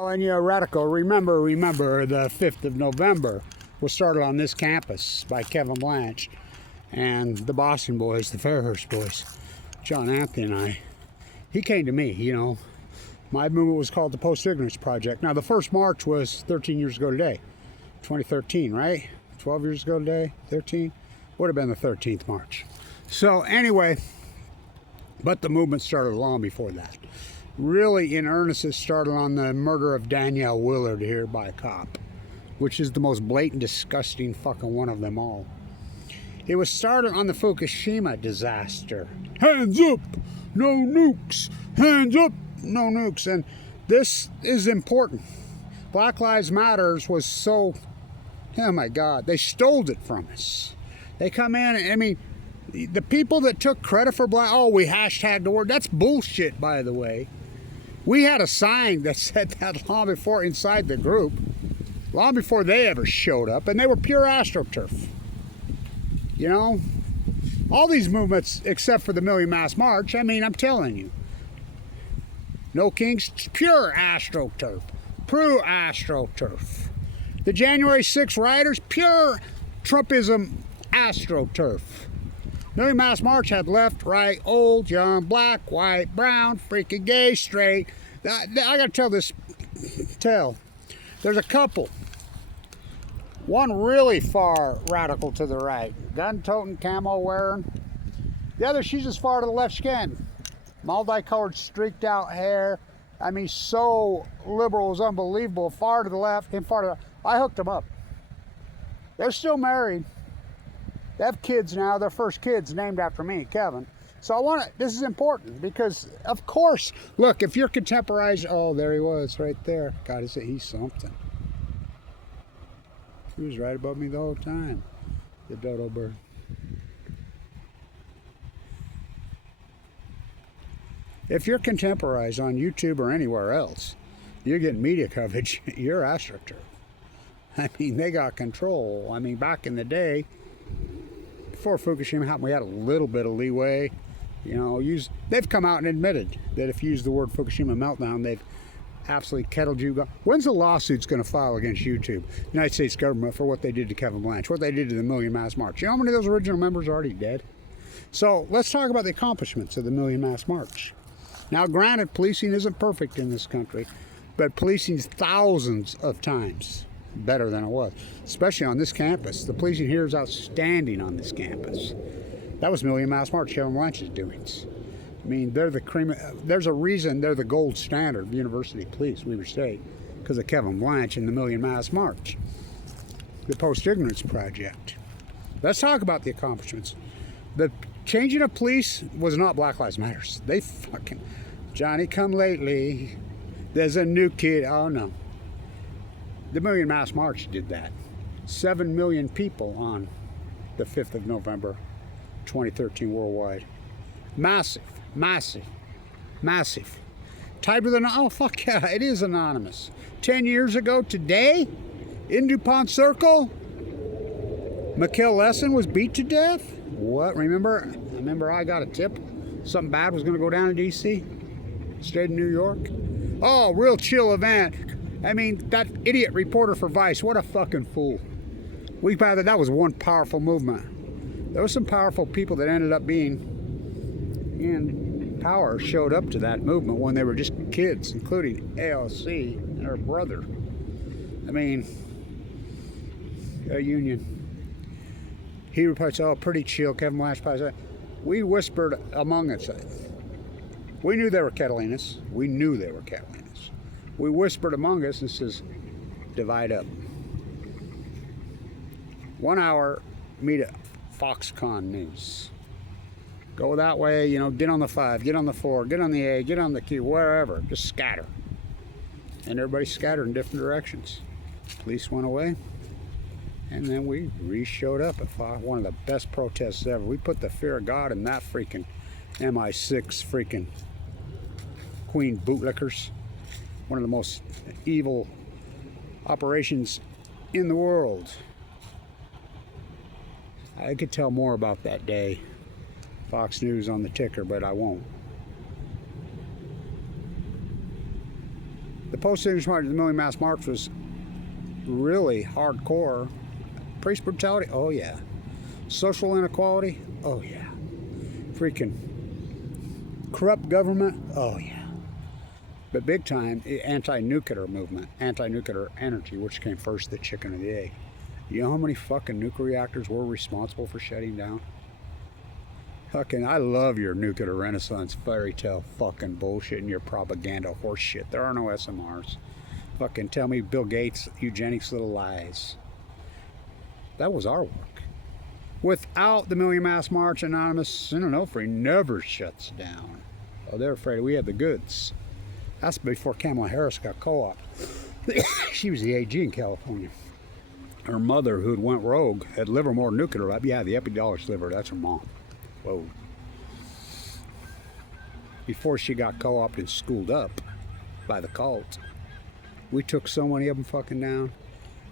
And you radical, remember the 5th of November was started on this campus by Kevin Blanch and the Boston boys, the Fairhurst boys, John Anthony and I. He came to me, you know. My movement was called the Post-Ignorance Project. Now, the first march was 13 years ago today, 2013, right? 12 years ago today, 13? Would have been the 13th march. So anyway, but the movement started long before that. Really in earnest, it started on the murder of Danielle Willard here by a cop, which is the most blatant, disgusting fucking one of them all. It was started on the Fukushima disaster. Hands up, no nukes. Hands up, no nukes. And this is important. Black Lives Matters was so, oh my God, they stole it from us. They come in, and I mean, the people that took credit for black, oh, we hashtagged the word, that's bullshit, by the way. We had a sign that said that long before inside the group, long before they ever showed up, and they were pure AstroTurf. You know, all these movements, except for the Million Mass March, I mean, I'm telling you, No Kings, pure AstroTurf, pure AstroTurf. The January 6th rioters, pure Trumpism, AstroTurf. Million Mass March had left, right, old, young, black, white, brown, freaking gay, straight. I gotta tell this tale. There's a couple. One really far radical to the right, gun-toting, camo wearing. The other, she's as far to the left skin. Multicolored, streaked out hair. I mean, so liberal, it was unbelievable. Far to the left, him far to the... I hooked them up. They're still married. They have kids now, their first kids named after me, Kevin. So I want to, this is important because, of course, look, if you're contemporized, oh, there he was right there. God, he's something. He was right above me the whole time, the dodo bird. If you're contemporized on YouTube or anywhere else, you're getting media coverage, you're AstroTurf. I mean, they got control. I mean, back in the day, before Fukushima happened, we had a little bit of leeway. You know, they've come out and admitted that if you use the word Fukushima meltdown, they've absolutely kettled you. When's the lawsuit's going to file against YouTube, United States government, for what they did to Kevin Blanch, what they did to the Million Mass March? You know how many of those original members are already dead? So let's talk about the accomplishments of the Million Mass March. Now, granted, policing isn't perfect in this country, but policing's thousands of times better than it was, especially on this campus. The policing here is outstanding on this campus. That was Million Mass March, Kevin Blanch's doings. I mean, they're the cream. There's a reason they're the gold standard of university police, Weber State, because of Kevin Blanch and the Million Mass March, the Post-Ignorance Project. Let's talk about the accomplishments. The changing of police was not Black Lives Matters. They fucking, Johnny come lately, there's a new kid, oh no. The Million Mass March did that. 7 million people on the 5th of November, 2013 worldwide. Massive, massive, massive. Tied with oh fuck yeah, it is anonymous. 10 years ago today, in DuPont Circle, Mikhail Lessin was beat to death. What, remember I got a tip, something bad was gonna go down in DC, stayed in New York. Oh, real chill event. I mean, that idiot reporter for Vice, what a fucking fool. That was one powerful movement. There were some powerful people that ended up being in power, showed up to that movement when they were just kids, including AOC and her brother. I mean, a union. He replies, oh, pretty chill, Kevin Blanch. We whispered among us. We knew they were kettling us. We knew they were kettling us. We whispered among us and says, divide up. 1 hour, meet at Foxconn News. Go that way, you know, get on the 5, get on the 4, get on the A, get on the Q, wherever. Just scatter. And everybody scattered in different directions. Police went away. And then we re-showed up at one of the best protests ever. We put the fear of God in that freaking MI6 freaking Queen bootlickers. One of the most evil operations in the world. I could tell more about that day. Fox News on the ticker, but I won't. The The post-signature march of the Million Mass March was really hardcore. Police brutality? Oh yeah. Social inequality? Oh yeah. Freaking corrupt government? Oh yeah. But big time, anti-nuclear movement, anti-nuclear energy, which came first, the chicken or the egg. You know how many fucking nuclear reactors were responsible for shutting down? Fucking, I love your nuclear renaissance fairy tale fucking bullshit and your propaganda horse shit. There are no SMRs. Fucking tell me Bill Gates, eugenics little lies. That was our work. Without the Million Mass March, Anonymous Sin and No Free never shuts down. Oh, they're afraid we have the goods. That's before Kamala Harris got co-opted. She was the AG in California. Her mother, who'd went rogue, had Livermore Nuclear Lab. Yeah, the Epidollar liver, that's her mom. Whoa. Before she got co-opted and schooled up by the cult, we took so many of them fucking down.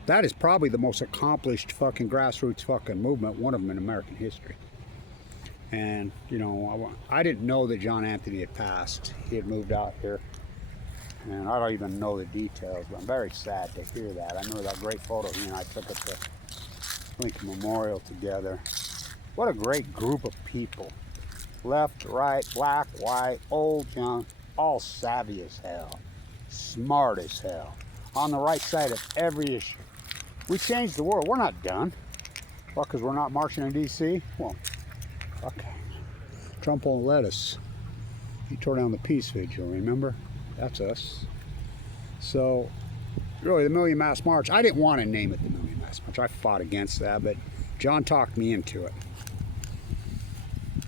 That is probably the most accomplished fucking grassroots fucking movement, one of them in American history. And, you know, I didn't know that John Anthony had passed. He had moved out here. And I don't even know the details, but I'm very sad to hear that. I remember that great photo he and I took at the Lincoln Memorial together. What a great group of people. Left, right, black, white, old, young, all savvy as hell. Smart as hell. On the right side of every issue. We changed the world. We're not done. Well, because we're not marching in D.C.? Well, okay. Trump won't let us. He tore down the peace vigil, remember? That's us. So, really, the Million Mass March, I didn't want to name it the Million Mass March. I fought against that, but John talked me into it.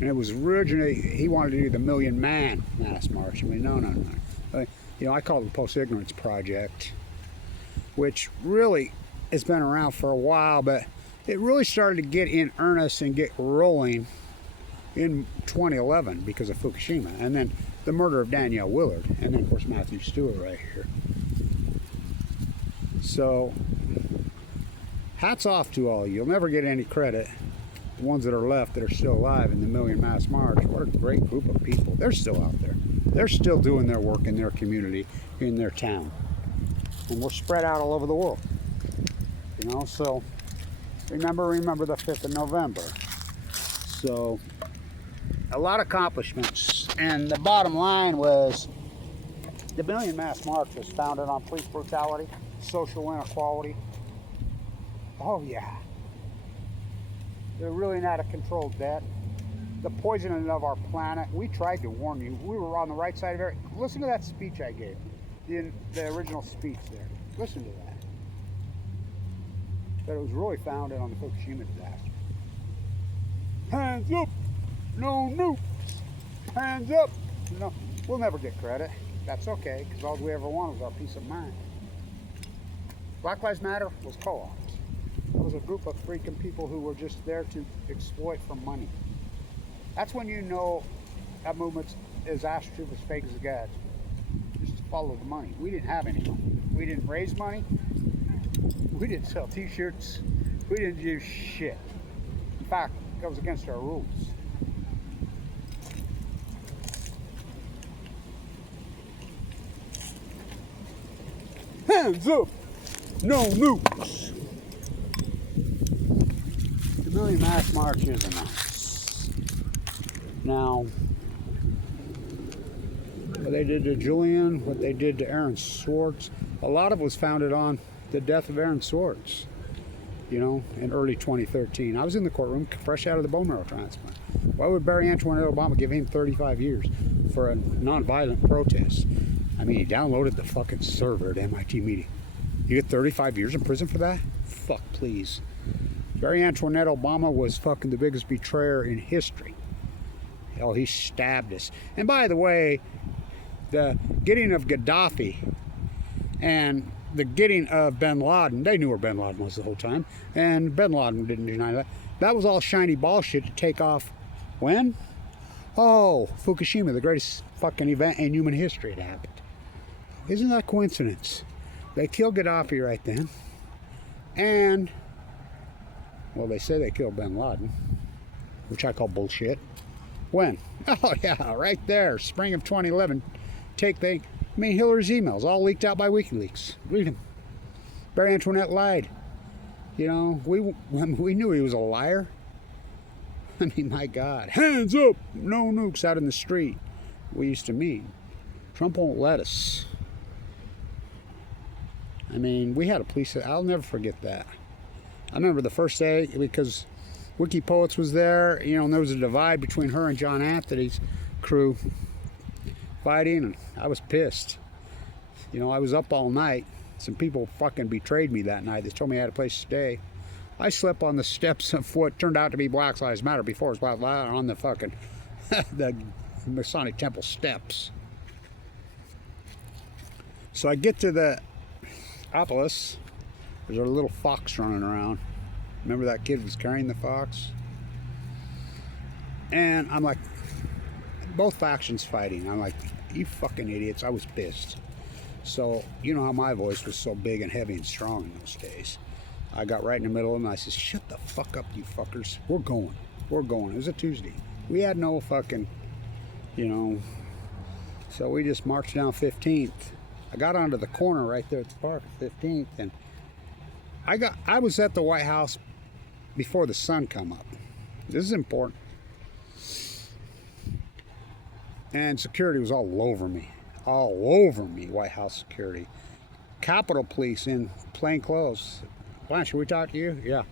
And it was originally, he wanted to do the Million Man Mass March. I mean, no. You know, I call it the Post-Ignorance Project, which really has been around for a while, but it really started to get in earnest and get rolling in 2011 because of Fukushima. And then the murder of Danielle Willard, and then of course Matthew Stewart right here. So hats off to all you. You'll never get any credit. The ones that are left that are still alive in the Million Mass March, what a great group of people. They're still out there. They're still doing their work in their community, in their town. And we're spread out all over the world. You know, so remember the 5th of November. So a lot of accomplishments. And the bottom line was the Million Mass March was founded on police brutality, social inequality. Oh yeah. They're really not a controlled debt. The poisoning of our planet. We tried to warn you. We were on the right side of it. Listen to that speech I gave. The original speech there. Listen to that. That it was really founded on the Fukushima disaster. Hands up! No nukes! Hands up! You know, we'll never get credit. That's okay, because all we ever want was our peace of mind. Black Lives Matter was co-ops. It was a group of freaking people who were just there to exploit for money. That's when you know that movement is as true as fake as a god. Just follow the money. We didn't have any money. We didn't raise money. We didn't sell t-shirts. We didn't do shit. In fact, that was against our rules. Hands up! No nukes! The Million Mass March is announced. Now, what they did to Julian, what they did to Aaron Swartz, a lot of it was founded on the death of Aaron Swartz, you know, in early 2013. I was in the courtroom, fresh out of the bone marrow transplant. Why would Barry Antoinette Obama give him 35 years for a nonviolent protest? I mean, he downloaded the fucking server at MIT meeting. You get 35 years in prison for that? Fuck, please. Barry Antoinette Obama was fucking the biggest betrayer in history. Hell, he stabbed us. And by the way, the getting of Gaddafi and the getting of bin Laden, they knew where bin Laden was the whole time, and bin Laden didn't deny that. That was all shiny ball shit to take off when? Oh, Fukushima, the greatest fucking event in human history had happened. Isn't that coincidence? They killed Gaddafi right then, and, well, they say they killed bin Laden, which I call bullshit. When? Oh yeah, right there, spring of 2011. I mean, Hillary's emails all leaked out by WikiLeaks. Read them. Barry Antoinette lied. You know, we knew he was a liar. I mean, my God. Hands up! No nukes out in the street. We used to mean. Trump won't let us. I mean, we had a police... I'll never forget that. I remember the first day, because Wiki Poets was there, you know, and there was a divide between her and John Anthony's crew fighting, and I was pissed. You know, I was up all night. Some people fucking betrayed me that night. They told me I had a place to stay. I slept on the steps of what turned out to be Black Lives Matter before it was Black Lives Matter on the fucking the Masonic Temple steps. So I get to the Opolis. There's a little fox running around. Remember that kid was carrying the fox? And I'm like, both factions fighting. I'm like, you fucking idiots. I was pissed. So, you know how my voice was so big and heavy and strong in those days. I got right in the middle of them and I said, shut the fuck up, you fuckers. We're going. We're going. It was a Tuesday. We had no fucking, you know. So we just marched down 15th. I got onto the corner right there at the park at 15th, and I was at the White House before the sun come up. This is important. And security was all over me. All over me, White House security. Capitol Police in plain clothes. Blanche, should we talk to you? Yeah.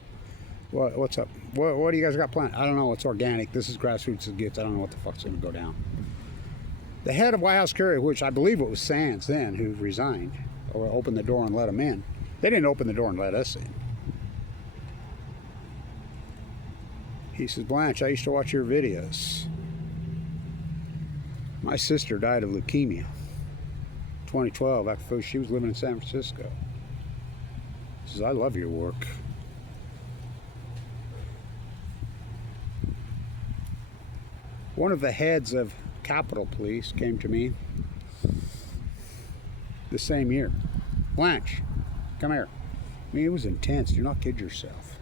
What's up? What do you guys got planned? I don't know. It's organic. This is grassroots gifts. I don't know what the fuck's going to go down. The head of White House security, which I believe it was Sands then, who resigned, or opened the door and let him in. They didn't open the door and let us in. He says, Blanche, I used to watch your videos. My sister died of leukemia. 2012, after she was living in San Francisco. He says, I love your work. One of the heads of Capitol Police came to me the same year. Blanche, come here. I mean, it was intense. Do not kid yourself.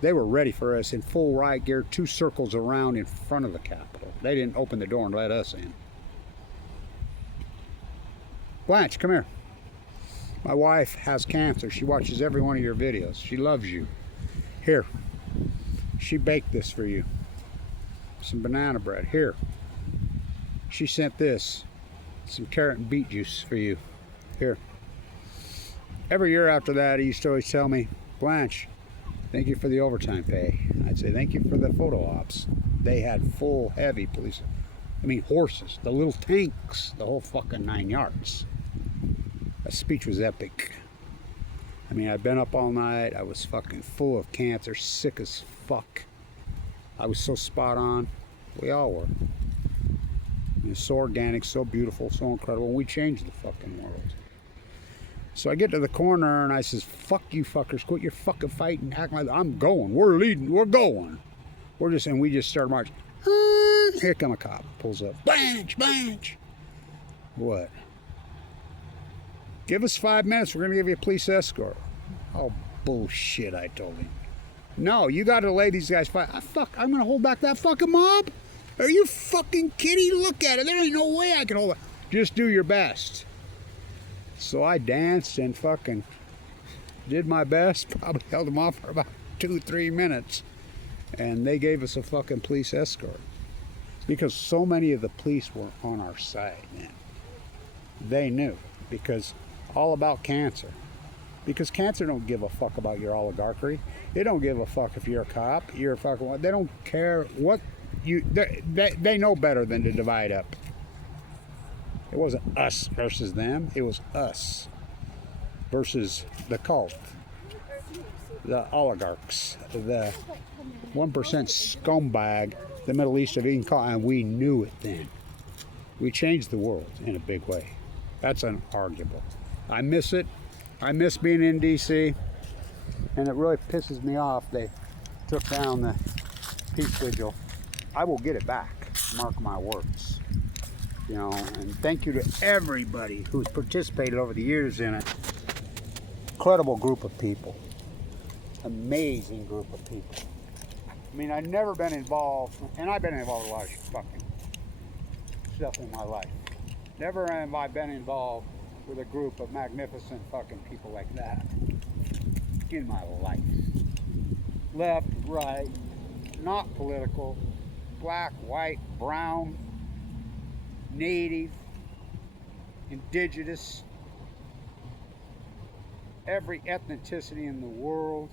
They were ready for us in full riot gear, 2 circles around in front of the Capitol. They didn't open the door and let us in. Blanche, come here. My wife has cancer. She watches every one of your videos. She loves you. Here. She baked this for you. Some banana bread. Here. She sent this. Some carrot and beet juice for you. Here. Every year after that, he used to always tell me, Blanche, thank you for the overtime pay. I'd say, thank you for the photo ops. They had full, heavy police. I mean, horses, the little tanks, the whole fucking 9 yards. That speech was epic. I mean, I'd been up all night. I was fucking full of cancer, sick as fuck. I was so spot on. We all were. It was so organic, so beautiful, so incredible. We changed the fucking world. So I get to the corner and I says, fuck you fuckers, quit your fucking fighting, acting like I'm going, we're leading, we're going. And we just start marching. Here come a cop, pulls up. Blanche, Blanche. What? Give us 5 minutes, we're gonna give you a police escort. Oh, bullshit, I told him. No, you gotta lay these guys fight. I'm gonna hold back that fucking mob? Are you fucking kidding? Look at it, there ain't no way I can hold it. Just do your best. So I danced and fucking did my best. Probably held them off for about 2-3 minutes. And they gave us a fucking police escort. Because so many of the police were on our side, man. They knew. Because all about cancer. Because cancer don't give a fuck about your oligarchy. They don't give a fuck if you're a cop. You're a fucking... They don't care what you... They know better than to divide up. It wasn't us versus them. It was us versus the cult, the oligarchs, the 1% scumbag, the Middle East of Eden cult, and we knew it then. We changed the world in a big way. That's unarguable. I miss it. I miss being in D.C., and it really pisses me off they took down the peace vigil. I will get it back, mark my words. You know, and thank you to everybody who's participated over the years in it. Incredible group of people. Amazing group of people. I mean, I've never been involved, and I've been involved in a lot of fucking stuff in my life. Never have I been involved with a group of magnificent fucking people like that in my life. Left, right, not political, black, white, brown, native, indigenous, every ethnicity in the world,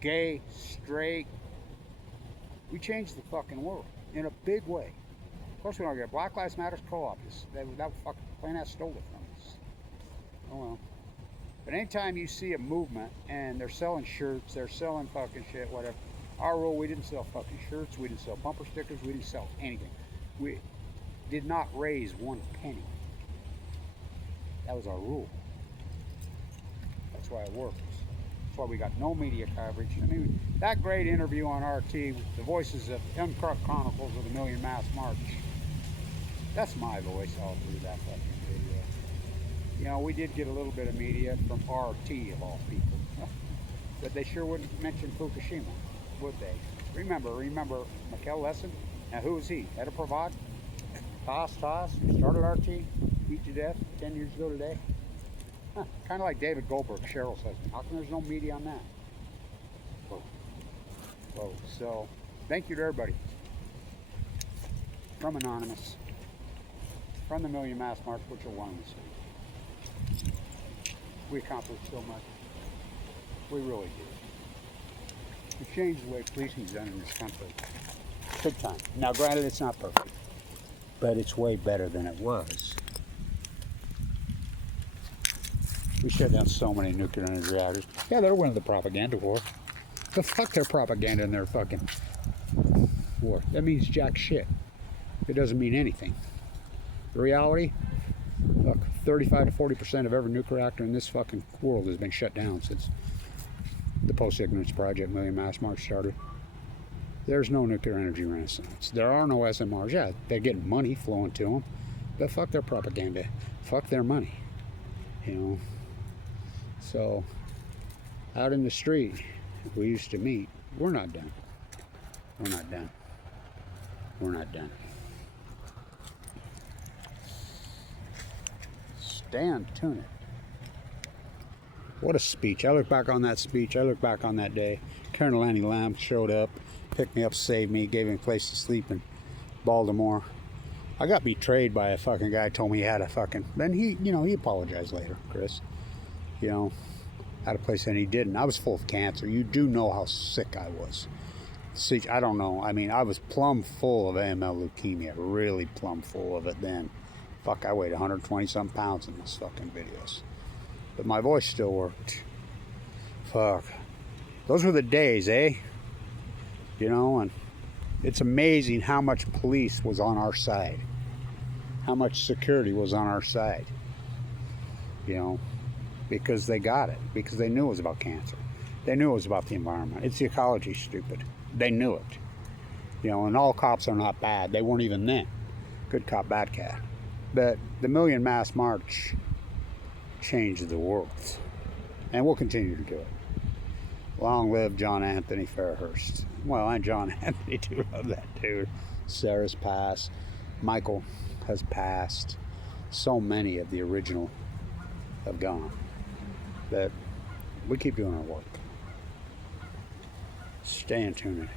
gay, straight. We changed the fucking world in a big way. Of course we don't get Black Lives Matter co-op. That fucking plain ass stole it from us. Oh well. But anytime you see a movement and they're selling shirts, they're selling fucking shit, whatever. Our rule, we didn't sell fucking shirts, we didn't sell bumper stickers, we didn't sell anything. We did not raise one penny. That was our rule. That's why it works. That's why we got no media coverage. I mean, that great interview on RT with the voices of Uncut Chronicles of the Million Mass March. That's my voice all through that fucking video. You know, we did get a little bit of media from RT of all people. But they sure wouldn't mention Fukushima, would they? Remember Mikkel Lesson? Now who was he? Head of Provad? Toss, started RT, beat to death 10 years ago today. Huh. Kind of like David Goldberg, Cheryl's husband. How come there's no media on that? Whoa. So, thank you to everybody. From Anonymous. From the Million Mass March, which are one and the same. We accomplished so much. We really did. We changed the way policing's done in this country. Big time. Now, granted, it's not perfect, but it's way better than it was. We shut down so many nuclear energy reactors. Yeah, they're winning the propaganda war. The fuck their propaganda and their fucking war. That means jack shit. It doesn't mean anything. The reality, look, 35 to 40% of every nuclear reactor in this fucking world has been shut down since the Post-Ignorance Project Million Mass March started. There's no nuclear energy renaissance. There are no SMRs. Yeah, they're getting money flowing to them, but fuck their propaganda. Fuck their money. You know? So, out in the street, we used to meet. We're not done. We're not done. We're not done. Stan Tunic. What a speech. I look back on that speech. I look back on that day. Colonel Lanny Lamb showed up, picked me up, saved me, gave me a place to sleep in Baltimore. I got betrayed by a fucking guy, told me he had a fucking... Then he, you know, he apologized later, Chris. You know, had a place and he didn't. I was full of cancer. You do know how sick I was. See, I don't know. I mean, I was plumb full of AML leukemia. Really plumb full of it then. Fuck, I weighed 120-something pounds in those fucking videos. But my voice still worked. Fuck. Those were the days, eh? You know, and it's amazing how much police was on our side. How much security was on our side. You know, because they got it. Because they knew it was about cancer. They knew it was about the environment. It's the ecology, stupid. They knew it. You know, and all cops are not bad. They weren't even then. Good cop, bad cat. But the Million Mass March changed the world. And we'll continue to do it. Long live John Anthony Fairhurst. Well, and John Anthony too. Love that dude. Sarah's passed. Michael has passed. So many of the original have gone. But we keep doing our work. Stay in tune.